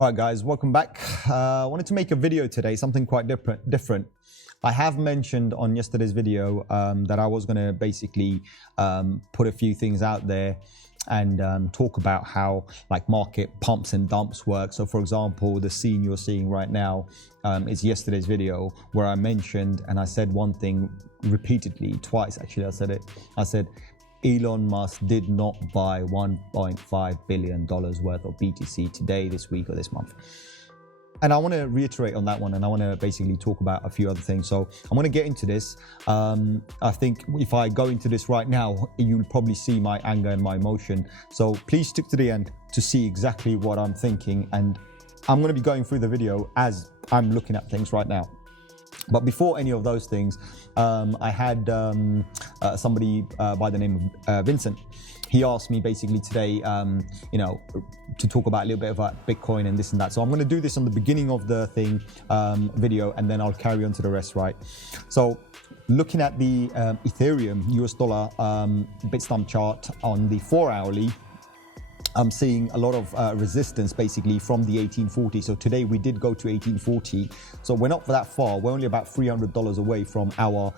All right, guys, welcome back. I wanted to make a video today, something quite different. I have mentioned on yesterday's video that I was going to basically put a few things out there and talk about how like market pumps and dumps work. So for example, the scene you're seeing right now is yesterday's video where I mentioned and I said one thing repeatedly, twice actually. I said Elon Musk did not buy $1.5 billion worth of BTC today, this week, or this month. And I want to reiterate on that one, and I want to basically talk about a few other things. So I'm going to get into this. I think if I go into this right now, you'll probably see my anger and my emotion. So please stick to the end to see exactly what I'm thinking. And I'm going to be going through the video as I'm looking at things right now. But before any of those things, I had somebody by the name of Vincent. He asked me basically today, to talk about a little bit about Bitcoin and this and that. So I'm going to do this on the beginning of the thing video, and then I'll carry on to the rest, right? So looking at the Ethereum US dollar Bitstamp chart on the 4-hourly, I'm seeing a lot of resistance basically from the 1840. So today we did go to 1840. So we're not that far. We're only about $300 away from our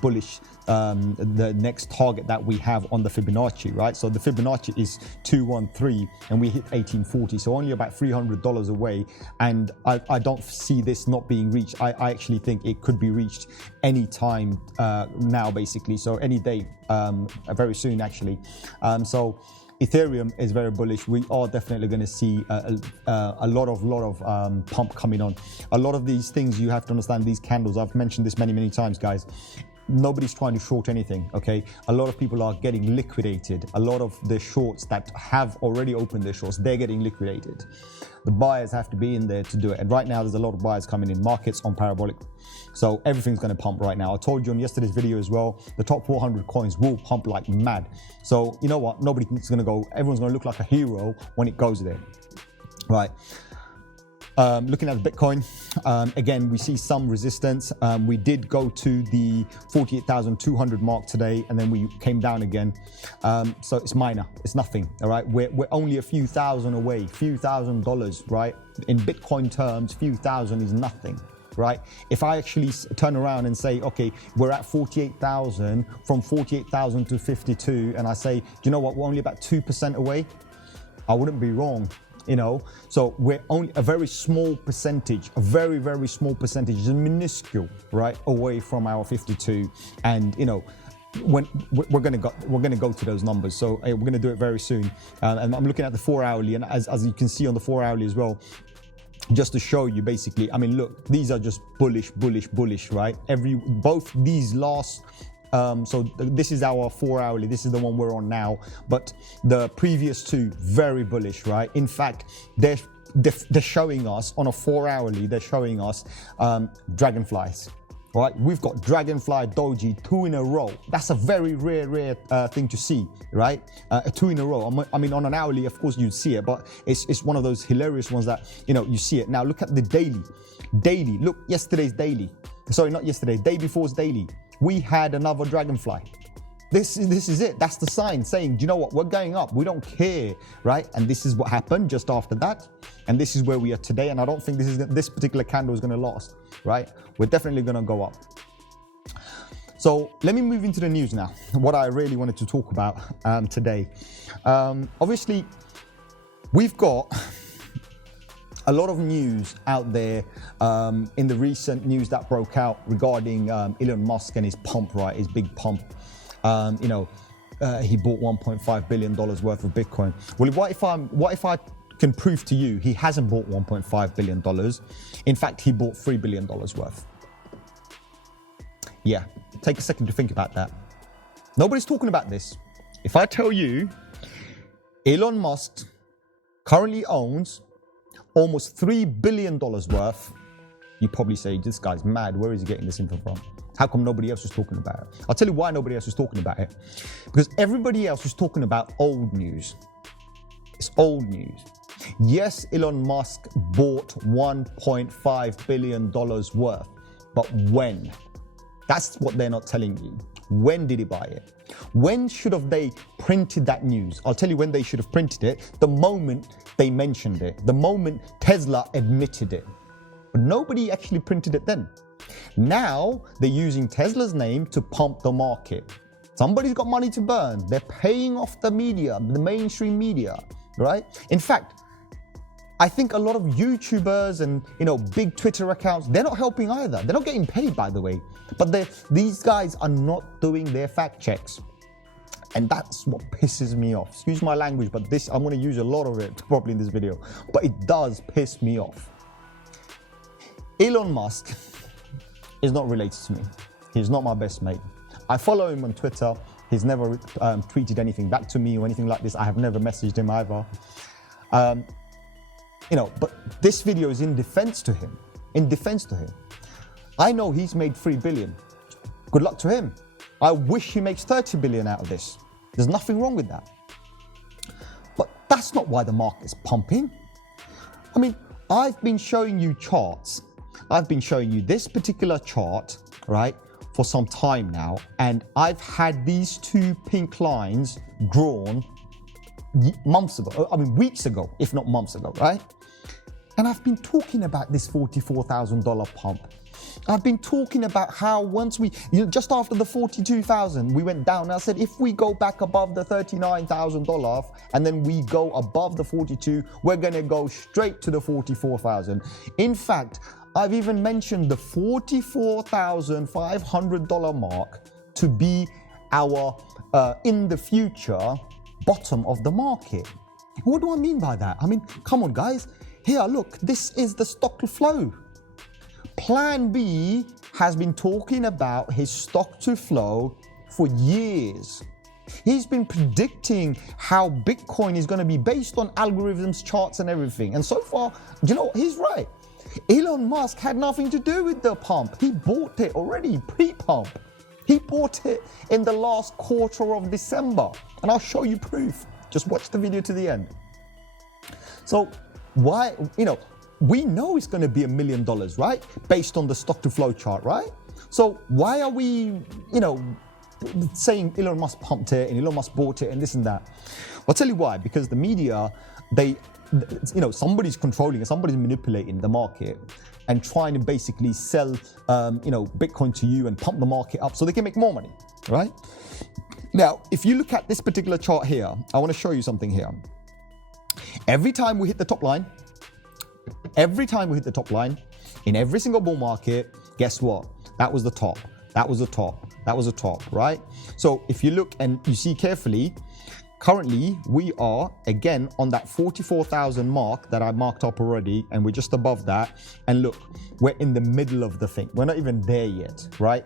bullish, the next target that we have on the Fibonacci, right? So the Fibonacci is 213 and we hit 1840. So only about $300 away. And I don't see this not being reached. I actually think it could be reached any time now, basically. So any day, very soon, actually. So Ethereum is very bullish. We are definitely going to see a lot of pump coming on. A lot of these things you have to understand, these candles, I've mentioned this many times, guys. Nobody's trying to short anything, okay? A lot of people are getting liquidated. A lot of the shorts that have already opened their shorts, they're getting liquidated. The buyers have to be in there to do it. And right now, there's a lot of buyers coming in, markets on parabolic. So everything's going to pump right now. I told you on yesterday's video as well, the top 400 coins will pump like mad. So you know what? Nobody's going to go, everyone's going to look like a hero when it goes there, right? Looking at the Bitcoin, again, we see some resistance. We did go to the 48,200 mark today, and then we came down again. So it's minor, it's nothing, all right? We're only a few thousand away, few $1,000s, right? In Bitcoin terms, few thousand is nothing, right? If I actually turn around and say, okay, we're at 48,000, from 48,000 to 52, and I say, do you know what, we're only about 2% away, I wouldn't be wrong. You know, so we're only a very small percentage, a very small percentage, is minuscule, right, away from our 52. And you know, when we're gonna go to those numbers. So we're gonna do it very soon. And I'm looking at the 4-hourly, and as you can see on the 4-hourly as well, just to show you basically, I mean, look, these are just bullish, right? Both these last. So this is our 4-hourly, this is the one we're on now, but the previous two, very bullish, right? In fact, they're showing us on a 4-hourly, they're showing us dragonflies, right? We've got dragonfly doji 2 in a row. That's a very rare thing to see, right? 2 in a row. I mean, on an hourly, of course you'd see it, but it's one of those hilarious ones that, you know, you see it. Now look at the daily, look, yesterday's daily. Sorry, not yesterday, day before's daily. We had another dragonfly. This is it. That's the sign saying, do you know what? We're going up. We don't care, right? And this is what happened just after that. And this is where we are today. And I don't think this particular candle is going to last, right? We're definitely going to go up. So let me move into the news now. What I really wanted to talk about today. Obviously, we've got a lot of news out there in the recent news that broke out regarding Elon Musk and his pump, right? His big pump. He bought $1.5 billion worth of Bitcoin. Well, what if I can prove to you he hasn't bought $1.5 billion? In fact, he bought $3 billion worth. Yeah, take a second to think about that. Nobody's talking about this. If I tell you Elon Musk currently owns almost $3 billion worth, you probably say, this guy's mad. Where is he getting this info from? How come nobody else is talking about it? I'll tell you why nobody else is talking about it. Because everybody else is talking about old news. It's old news. Yes, Elon Musk bought $1.5 billion worth, but when? That's what they're not telling you. When did he buy it? When should have they printed that news? I'll tell you when they should have printed it. The moment they mentioned it, the moment Tesla admitted it. But nobody actually printed it then. Now they're using Tesla's name to pump the market. Somebody's got money to burn. They're paying off the media, the mainstream media, right? In fact, I think a lot of YouTubers and big Twitter accounts, they're not helping either. They're not getting paid, by the way. But these guys are not doing their fact checks. And that's what pisses me off. Excuse my language, but I'm going to use a lot of it probably in this video. But it does piss me off. Elon Musk is not related to me. He's not my best mate. I follow him on Twitter. He's never tweeted anything back to me or anything like this. I have never messaged him either. But this video is in defense to him. I know he's made 3 billion. Good luck to him. I wish he makes 30 billion out of this. There's nothing wrong with that. But that's not why the market's pumping. I mean, I've been showing you charts. I've been showing you this particular chart, right, for some time now. And I've had these two pink lines drawn months ago. I mean, weeks ago, if not months ago, right? And I've been talking about this $44,000 pump. I've been talking about how once just after the 42,000, we went down. I said, if we go back above the $39,000 and then we go above the 42, we're going to go straight to the 44,000. In fact, I've even mentioned the $44,500 mark to be our, in the future, bottom of the market. What do I mean by that? I mean, come on, guys. Here, look, this is the stock to flow. Plan B has been talking about his stock to flow for years. He's been predicting how Bitcoin is going to be based on algorithms, charts, and everything. And so far, he's right. Elon Musk had nothing to do with the pump. He bought it already, pre-pump. He bought it in the last quarter of December. And I'll show you proof. Just watch the video to the end. So why, we know it's going to be $1 million, right? Based on the stock to flow chart, right? So why are we, saying Elon Musk pumped it and Elon Musk bought it and this and that? I'll tell you why. Because the media, somebody's controlling it, somebody's manipulating the market and trying to basically sell, Bitcoin to you and pump the market up so they can make more money, right? Now, if you look at this particular chart here, I want to show you something here. Every time we hit the top line, in every single bull market, guess what? That was the top. That was the top. That was the top, right? So if you look and you see carefully, currently we are again on that 44,000 mark that I marked up already, and we're just above that. And look, we're in the middle of the thing. We're not even there yet, right?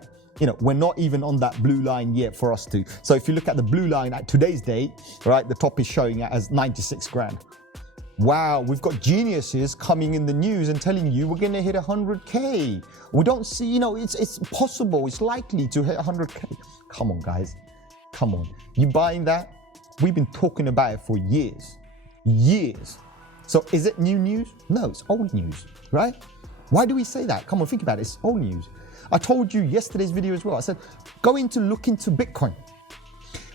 We're not even on that blue line yet for us to. So if you look at the blue line at today's date, right, the top is showing it as 96 grand. Wow, we've got geniuses coming in the news and telling you we're going to hit 100K. We don't see, it's possible, it's likely to hit 100K. Come on, guys. Come on. You buying that? We've been talking about it for years. So is it new news? No, it's old news, right? Why do we say that? Come on, think about it. It's old news. I told you yesterday's video as well. I said, look into Bitcoin.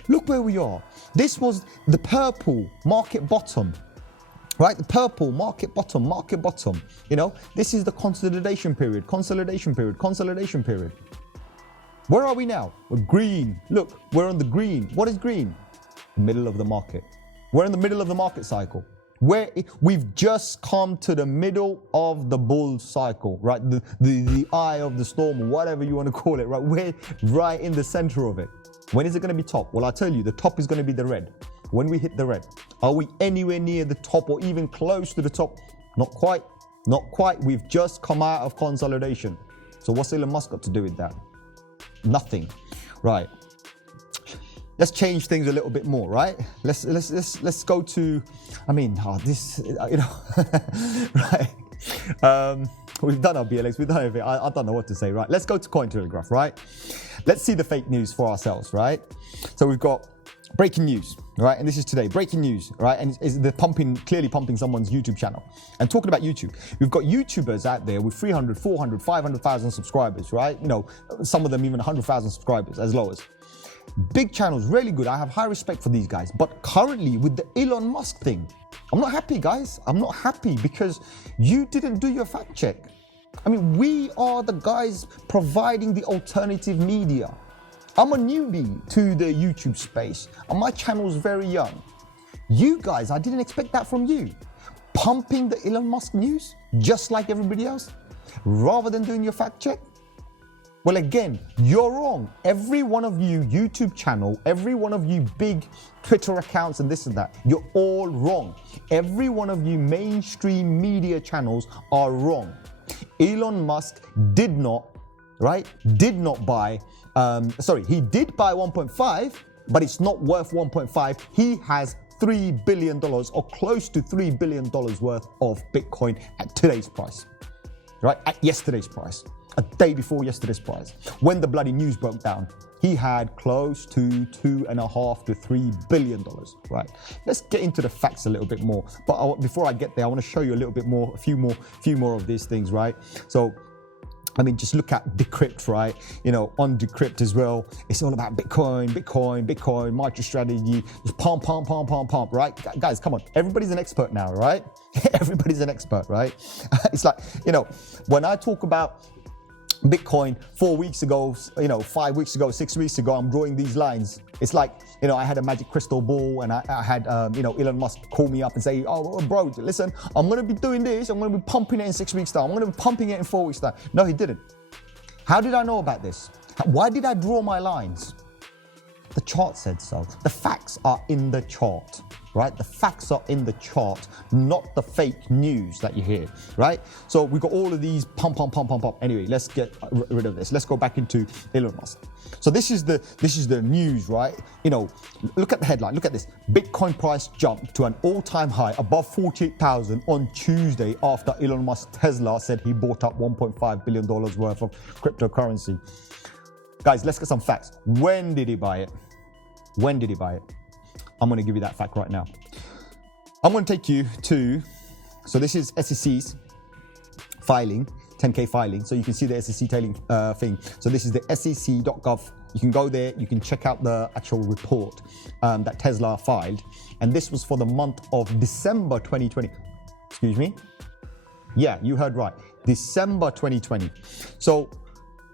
Look where we are. This was the purple market bottom. Right, the purple market bottom. This is the consolidation period. Where are we now? We're green. Look, we're on the green. What is green? Middle of the market. We're in the middle of the market cycle. We've just come to the middle of the bull cycle, right? The eye of the storm, or whatever you want to call it, right? We're right in the center of it. When is it going to be top? Well, I'll tell you, the top is going to be the red. When we hit the red, are we anywhere near the top or even close to the top? Not quite. We've just come out of consolidation. So what's Elon Musk got to do with that? Nothing. Right. Let's change things a little bit more, right? Let's go to, right. We've done our BLX, we've done everything. I don't know what to say, right? Let's go to Cointelegraph, right? Let's see the fake news for ourselves, right? So we've got breaking news, right? And this is today, breaking news, right? And they're clearly pumping someone's YouTube channel. And talking about YouTube, we've got YouTubers out there with 300, 400, 500,000 subscribers, right? You know, some of them even 100,000 subscribers, as low as. Big channels, really good. I have high respect for these guys. But currently with the Elon Musk thing, I'm not happy, guys. I'm not happy because you didn't do your fact check. I mean, we are the guys providing the alternative media. I'm a newbie to the YouTube space and my channel is very young. You guys, I didn't expect that from you. Pumping the Elon Musk news just like everybody else rather than doing your fact check. Well, again, you're wrong. Every one of you YouTube channel, every one of you big Twitter accounts and this and that, you're all wrong. Every one of you mainstream media channels are wrong. Elon Musk did not buy, he did buy 1.5, but it's not worth 1.5. He has $3 billion or close to $3 billion worth of Bitcoin at today's price, right? At yesterday's price, a day before yesterday's price. When the bloody news broke down, he had close to $2.5 to $3 billion, right? Let's get into the facts a little bit more. But before I get there, I want to show you a little bit more, a few more of these things, right? So, I mean, just look at Decrypt, right? You know, on Decrypt as well, it's all about Bitcoin, MicroStrategy, just pump, right? Guys, come on, everybody's an expert now, right? Everybody's an expert, right? It's like, you know, when I talk about Bitcoin 4 weeks ago, 5 weeks ago, 6 weeks ago, I'm drawing these lines. It's like, I had a magic crystal ball and I had, Elon Musk call me up and say, oh, bro, listen, I'm going to be doing this. I'm going to be pumping it in 6 weeks time. I'm going to be pumping it in 4 weeks time. No, he didn't. How did I know about this? Why did I draw my lines? The chart said so. The facts are in the chart, right? The facts are in the chart, not the fake news that you hear, right? So we've got all of these pump. Anyway, let's get rid of this. Let's go back into Elon Musk. So this is the news, right? Look at the headline. Look at this. Bitcoin price jumped to an all-time high above 48,000 on Tuesday after Elon Musk Tesla said he bought up $1.5 billion worth of cryptocurrency. Guys, let's get some facts. When did he buy it? When did he buy it? I'm going to give you that fact right now. I'm going to take you to, so this is SEC's filing, 10K filing. So you can see the SEC tailing thing. So this is the sec.gov. You can go there. You can check out the actual report that Tesla filed. And this was for the month of December 2020. Excuse me? Yeah, you heard right. December 2020. So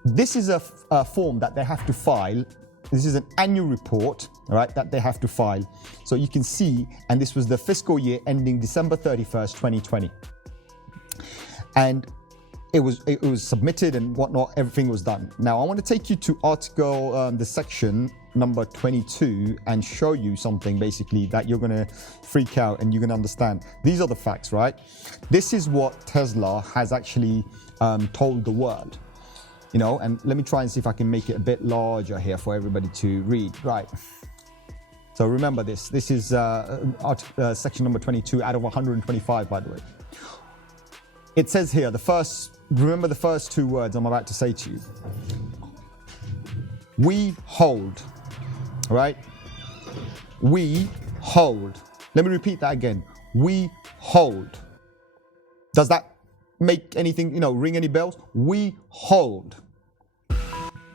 this is a form that they have to file. This is an annual report, all right, that they have to file. So you can see, and this was the fiscal year ending December 31st, 2020. And it was submitted and whatnot, everything was done. Now I want to take you to article, the section number 22 and show you something basically that you're going to freak out and you're going to understand. These are the facts, right? This is what Tesla has actually told the world. And let me try and see if I can make it a bit larger here for everybody to read. Right. So remember this. This is section number 22 out of 125, by the way. It says here, remember the first two words I'm about to say to you. We hold, right? We hold. Let me repeat that again. We hold. Does that make anything, ring any bells? We hold.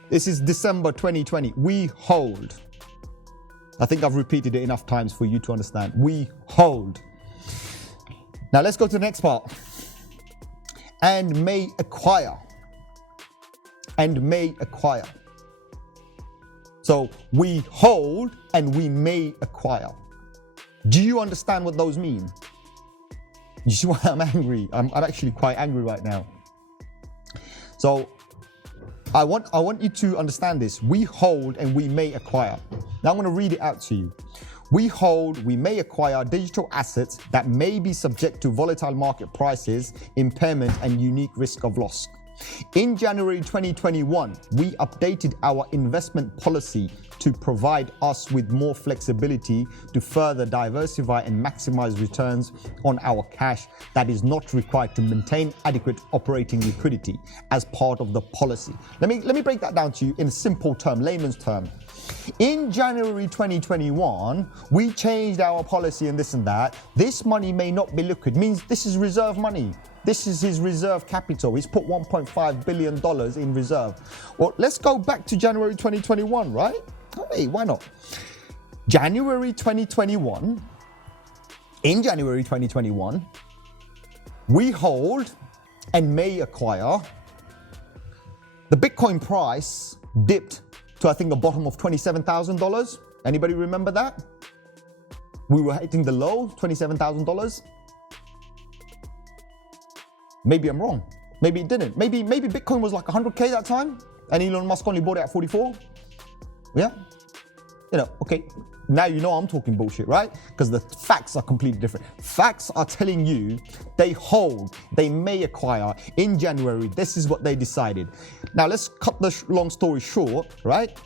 This is December 2020. We hold. I think I've repeated it enough times for you to understand. We hold. Now let's go to the next part. And may acquire. And may acquire. So we hold and we may acquire. Do you understand what those mean? You see why I'm angry? I'm actually quite angry right now. So I want you to understand this. We hold and we may acquire. Now I'm going to read it out to you. We hold, we may acquire digital assets that may be subject to volatile market prices, impairment, and unique risk of loss. In January 2021, we updated our investment policy to provide us with more flexibility to further diversify and maximize returns on our cash that is not required to maintain adequate operating liquidity as part of the policy. Let me break that down to you in a simple term, layman's term. In January 2021, we changed our policy and this and that. This money may not be liquid, means this is reserve money. This is his reserve capital. He's put $1.5 billion in reserve. Well, let's go back to January 2021, right? Hey, why not? January 2021, in January 2021, we hold and may acquire. The Bitcoin price dipped to, I think, the bottom of $27,000. Anybody remember that? We were hitting the low, $27,000. Maybe I'm wrong. Maybe it didn't. Maybe Bitcoin was like 100K that time and Elon Musk only bought it at 44. Yeah. Okay. Now you know I'm talking bullshit, right? Because the facts are completely different. Facts are telling you they hold, they may acquire in January. This is what they decided. Now let's cut the long story short, right?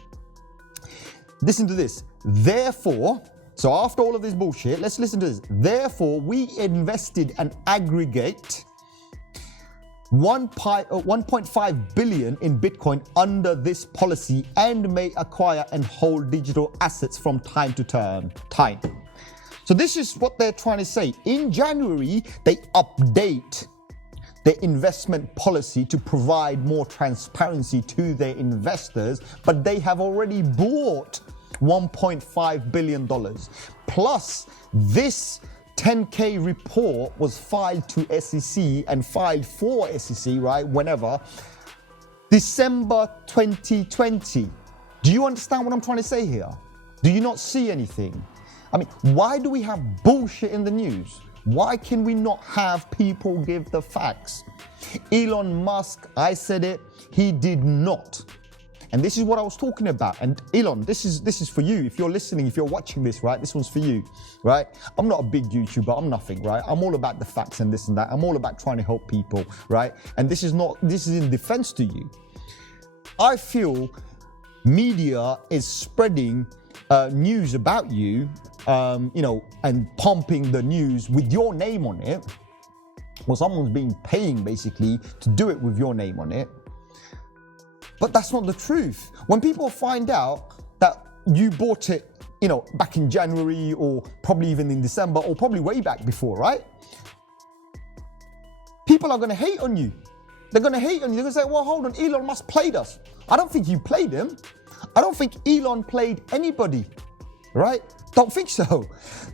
Listen to this. Therefore, so after all of this bullshit, let's listen to this. Therefore, we invested an aggregate 1.5 billion in Bitcoin under this policy and may acquire and hold digital assets from time to time. So this is what they're trying to say. In January, they update their investment policy to provide more transparency to their investors, but they have already bought $1.5 billion. Plus, this 10K report was filed to SEC and filed for SEC, right? Whenever. December 2020. Do you understand what I'm trying to say here? Do you not see anything? I mean, why do we have bullshit in the news? Why can we not have people give the facts? Elon Musk, I said it, he did not. And this is what I was talking about. And Elon, this is for you. If you're listening, if you're watching this, right, this one's for you, right? I'm not a big YouTuber, I'm nothing, right? I'm all about the facts and this and that. I'm all about trying to help people, right? And this is in defense to you. I feel media is spreading news about you, and pumping the news with your name on it. Well, someone's being paying basically to do it with your name on it. But that's not the truth. When people find out that you bought it, back in January or probably even in December or probably way back before, right? People are going to hate on you. They're going to hate on you. They're going to say, well, hold on, Elon Musk played us. I don't think you played him. I don't think Elon played anybody, right? Don't think so.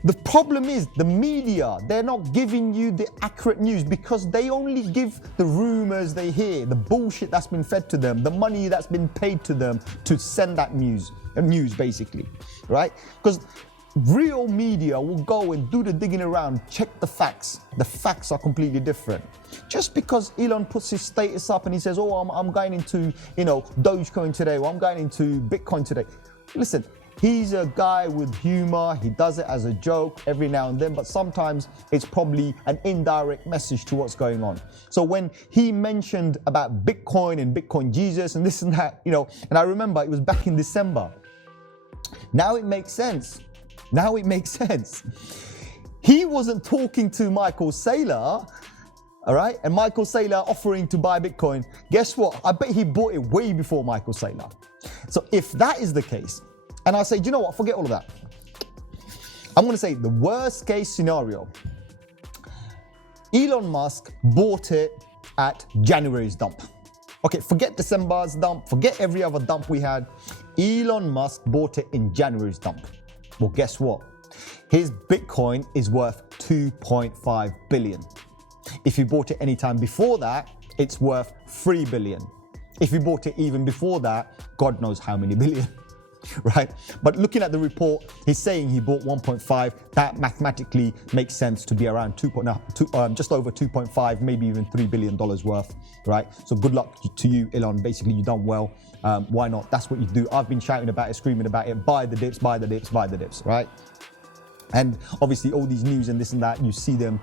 The problem is the media, they're not giving you the accurate news because they only give the rumors they hear, the bullshit that's been fed to them, the money that's been paid to them to send that news basically, right? Because real media will go and do the digging around, check the facts. The facts are completely different. Just because Elon puts his status up and he says, oh, I'm going into, Dogecoin today, or I'm going into Bitcoin today. Listen, he's a guy with humor. He does it as a joke every now and then, but sometimes it's probably an indirect message to what's going on. So when he mentioned about Bitcoin and Bitcoin Jesus and this and that, and I remember it was back in December. Now it makes sense. Now it makes sense. He wasn't talking to Michael Saylor, all right? And Michael Saylor offering to buy Bitcoin. Guess what? I bet he bought it way before Michael Saylor. So if that is the case, and I say, do you know what? Forget all of that. I'm going to say the worst case scenario. Elon Musk bought it at January's dump. Okay, forget December's dump. Forget every other dump we had. Elon Musk bought it in January's dump. Well, guess what? His Bitcoin is worth 2.5 billion. If he bought it anytime before that, it's worth 3 billion. If he bought it even before that, God knows how many billion. Right? But looking at the report, he's saying he bought 1.5. That mathematically makes sense to be around just over 2.5, maybe even $3 billion worth, right? So good luck to you, Elon. Basically, you've done well. Why not? That's what you do. I've been shouting about it, screaming about it. Buy the dips, buy the dips, buy the dips, right? And obviously all these news and this and that, you see them,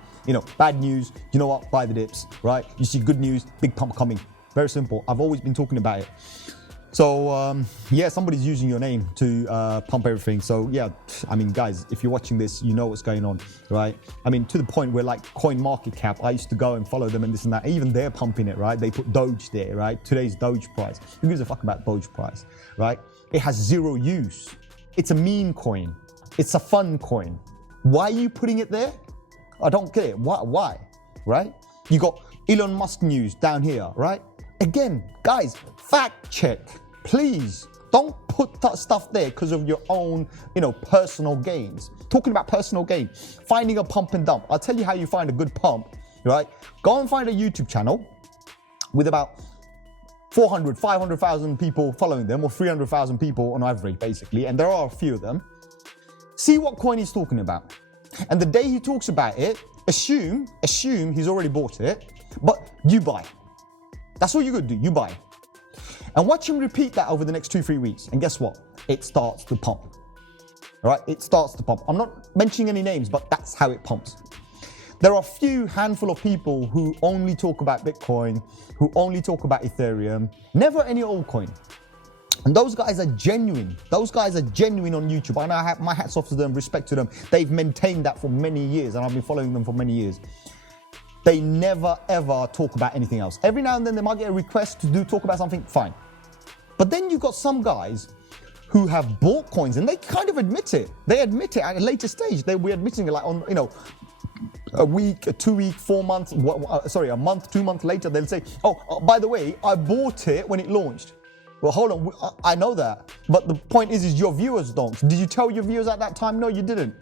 bad news, you know what? Buy the dips, right? You see good news, big pump coming. Very simple. I've always been talking about it. So yeah, somebody's using your name to pump everything. So yeah, I mean, guys, if you're watching this, you know what's going on, right? I mean, to the point where like Coin Market Cap, I used to go and follow them and this and that. Even they're pumping it, right? They put Doge there, right? Today's Doge price. Who gives a fuck about Doge price, right? It has zero use. It's a meme coin. It's a fun coin. Why are you putting it there? I don't get it. Why? Right? You got Elon Musk news down here, right? Again, guys, fact check, please. Don't put that stuff there because of your own, personal gains. Talking about personal gain, finding a pump and dump. I'll tell you how you find a good pump, right? Go and find a YouTube channel with about 400, 500,000 people following them, or 300,000 people on average, basically. And there are a few of them. See what coin he's talking about. And the day he talks about it, assume he's already bought it, but you buy. That's all you could do, you buy. And watch him repeat that over the next 2-3 weeks. And guess what? It starts to pump. All right, it starts to pump. I'm not mentioning any names, but that's how it pumps. There are a few handful of people who only talk about Bitcoin, who only talk about Ethereum, never any altcoin. And those guys are genuine. Those guys are genuine on YouTube. I know I have my hats off to them, respect to them. They've maintained that for many years, and I've been following them for many years. They never ever talk about anything else. Every now and then they might get a request to talk about something, fine. But then you've got some guys who have bought coins and they kind of admit it. They admit it at a later stage. We're admitting it like on, a week, a 2 week, 4 months, a month, 2 months later, they'll say, oh, by the way, I bought it when it launched. Well, hold on, I know that. But the point is your viewers don't. Did you tell your viewers at that time? No, you didn't.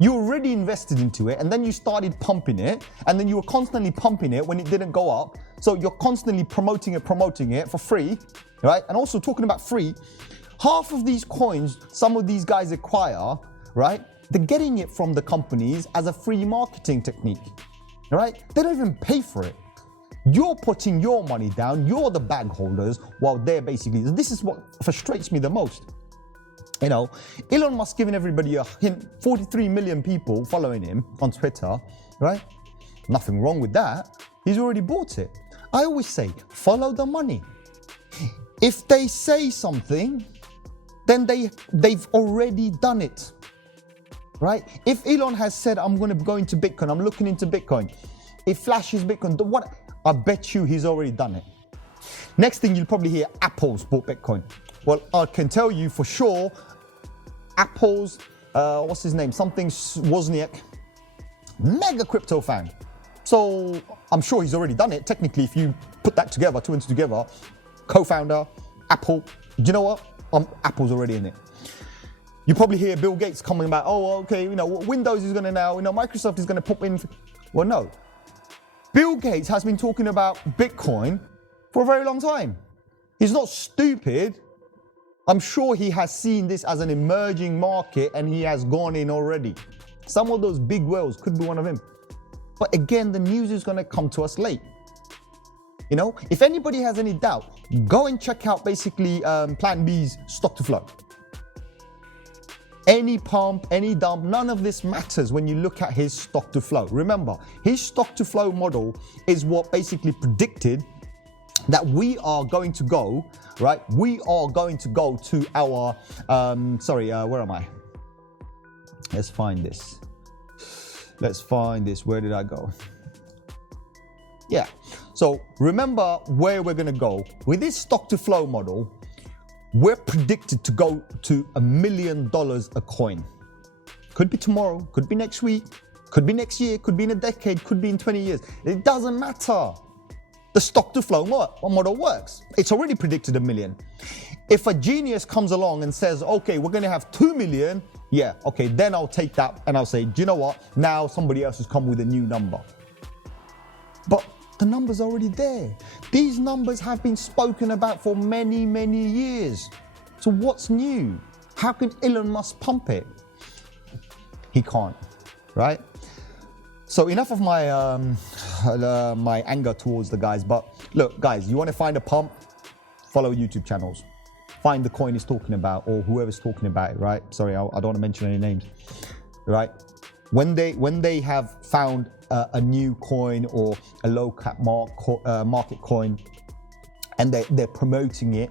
You already invested into it and then you started pumping it and then you were constantly pumping it when it didn't go up. So you're constantly promoting it for free, right? And also talking about free, half of these coins, some of these guys acquire, right? They're getting it from the companies as a free marketing technique, right? They don't even pay for it. You're putting your money down, you're the bag holders, while they're basically, this is what frustrates me the most. Elon Musk giving everybody a hint, 43 million people following him on Twitter, right? Nothing wrong with that. He's already bought it. I always say, follow the money. If they say something, then they've already done it, right? If Elon has said, I'm going to go into Bitcoin, I'm looking into Bitcoin, it flashes Bitcoin, I bet you he's already done it. Next thing you'll probably hear, Apple's bought Bitcoin. Well, I can tell you for sure, Apple's, what's his name? Something Wozniak, mega crypto fan. So I'm sure he's already done it. Technically, if you put that together, two and two together, co-founder, Apple, do you know what? Apple's already in it. You probably hear Bill Gates coming about, oh, okay, Windows is going to now, Microsoft is going to pop in. Well, no. Bill Gates has been talking about Bitcoin for a very long time. He's not stupid. I'm sure he has seen this as an emerging market and he has gone in already. Some of those big whales could be one of him. But again, the news is going to come to us late. If anybody has any doubt, go and check out basically Plan B's stock to flow. Any pump, any dump, none of this matters when you look at his stock to flow. Remember, his stock to flow model is what basically predicted that we are going to go, right? We are going to go to our, where am I? Let's find this. Where did I go? Yeah. So remember where we're going to go. With this stock to flow model, we're predicted to go to $1 million a coin. Could be tomorrow, could be next week, could be next year, could be in a decade, could be in 20 years. It doesn't matter. The stock to flow model works. It's already predicted $1 million. If a genius comes along and says, okay, we're going to have 2 million, yeah, okay, then I'll take that and I'll say, do you know what? Now somebody else has come with a new number. But the number's already there. These numbers have been spoken about for many, many years. So what's new? How can Elon Musk pump it? He can't, right? So enough of my my anger towards the guys. But look, guys, you want to find a pump? Follow YouTube channels. Find the coin he's talking about or whoever's talking about it, right? Sorry, I don't want to mention any names, right? When they have found a new coin or a low cap market coin and they're promoting it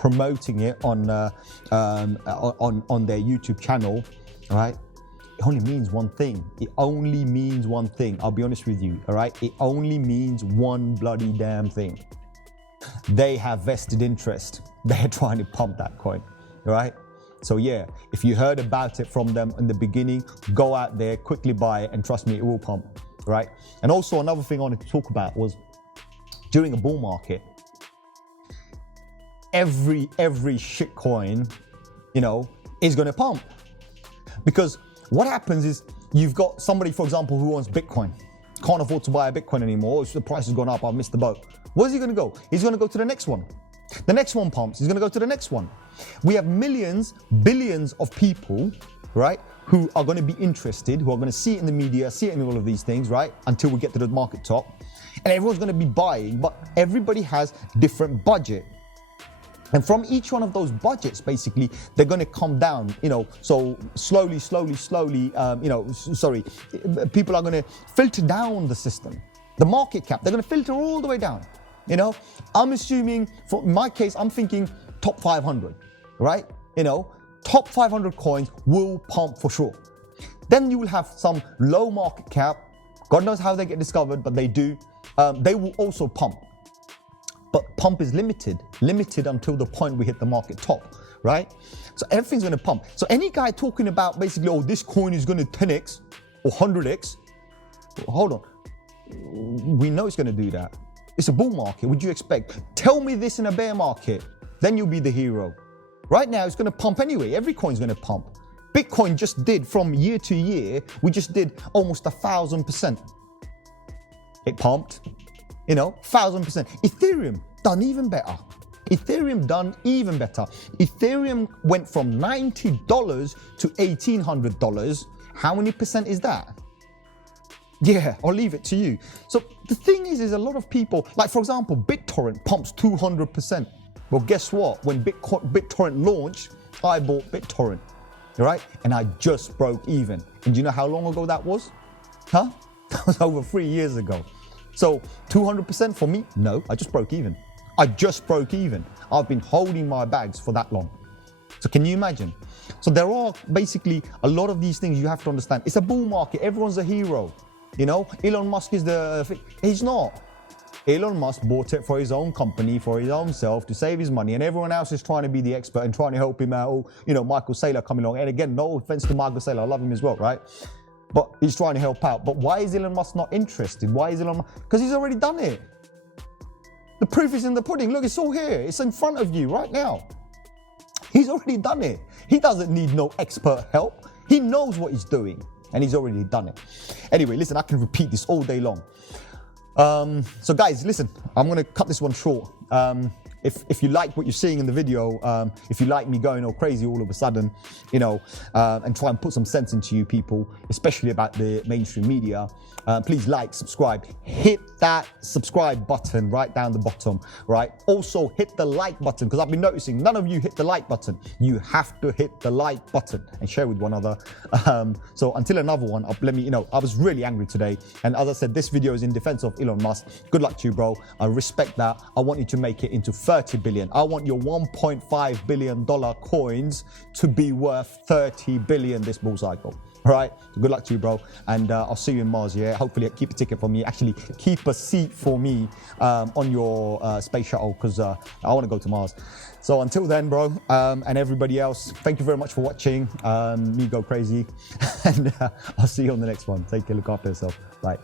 promoting it on their YouTube channel, right? It only means one thing. It only means one thing. I'll be honest with you, all right? It only means one bloody damn thing. They have vested interest. They're trying to pump that coin, all right? So yeah, if you heard about it from them in the beginning, go out there, quickly buy it, and trust me, it will pump, right? And also another thing I wanted to talk about was during a bull market, every shit coin, you know, is going to pump. Because what happens is you've got somebody, for example, who wants Bitcoin, can't afford to buy a Bitcoin anymore. The price has gone up. I've missed the boat. Where's he going to go? He's going to go to the next one. The next one pumps. He's going to go to the next one. We have millions, billions of people, right, who are going to be interested, who are going to see it in the media, see it in all of these things, right, until we get to the market top. And everyone's going to be buying, but everybody has different budget. And from each one of those budgets, basically, they're going to come down, you know, so slowly, people are going to filter down the system. The market cap, they're going to filter all the way down, you know. I'm assuming, for my case, I'm thinking top 500, right? You know, top 500 coins will pump for sure. Then you will have some low market cap. God knows how they get discovered, but they do. They will also pump. But pump is limited until the point we hit the market top, right? So everything's going to pump. So any guy talking about basically, oh, this coin is going to 10x or 100x, hold on. We know it's going to do that. It's a bull market. Would you expect? Tell me this in a bear market, then you'll be the hero. Right now, it's going to pump anyway. Every coin's going to pump. Bitcoin just did, from year to year, we just did almost 1,000%. It pumped. You know, 1,000%. Ethereum done even better. Ethereum went from $90 to $1,800. How many percent is that? Yeah, I'll leave it to you. So the thing is a lot of people, like for example, BitTorrent pumps 200%. Well, guess what? When BitTorrent launched, I bought BitTorrent, right? And I just broke even. And do you know how long ago that was? Huh? That was over 3 years ago. So 200% for me? No, I just broke even. I've been holding my bags for that long. So can you imagine? So there are basically a lot of these things you have to understand. It's a bull market. Everyone's a hero. You know, Elon Musk is he's not. Elon Musk bought it for his own company, for his own self, to save his money, and everyone else is trying to be the expert and trying to help him out. Oh, you know, Michael Saylor coming along. And again, no offense to Michael Saylor, I love him as well, right? But he's trying to help out. But why is Elon Musk not interested? Because he's already done it. The proof is in the pudding. Look, it's all here. It's in front of you right now. He's already done it. He doesn't need no expert help. He knows what he's doing, and he's already done it. Anyway, listen, I can repeat this all day long. So guys, listen, I'm going to cut this one short. If you like what you're seeing in the video, if you like me going all crazy all of a sudden, you know, and try and put some sense into you people, especially about the mainstream media, please like, subscribe, hit that subscribe button right down the bottom, right? Also hit the like button, because I've been noticing none of you hit the like button. You have to hit the like button and share with one another. So until another one, let me, you know, I was really angry today. And as I said, this video is in defense of Elon Musk. Good luck to you, bro. I respect that. I want you to make it into 30 billion. I want your $1.5 billion coins to be worth 30 billion this bull cycle. All right, so good luck to you, bro, and I'll see you in Mars. Yeah, hopefully keep a ticket for me. Actually, keep a seat for me on your space shuttle, because I want to go to Mars. So until then, bro, and everybody else, thank you very much for watching me go crazy, and I'll see you on the next one. Take care, look after yourself. Bye.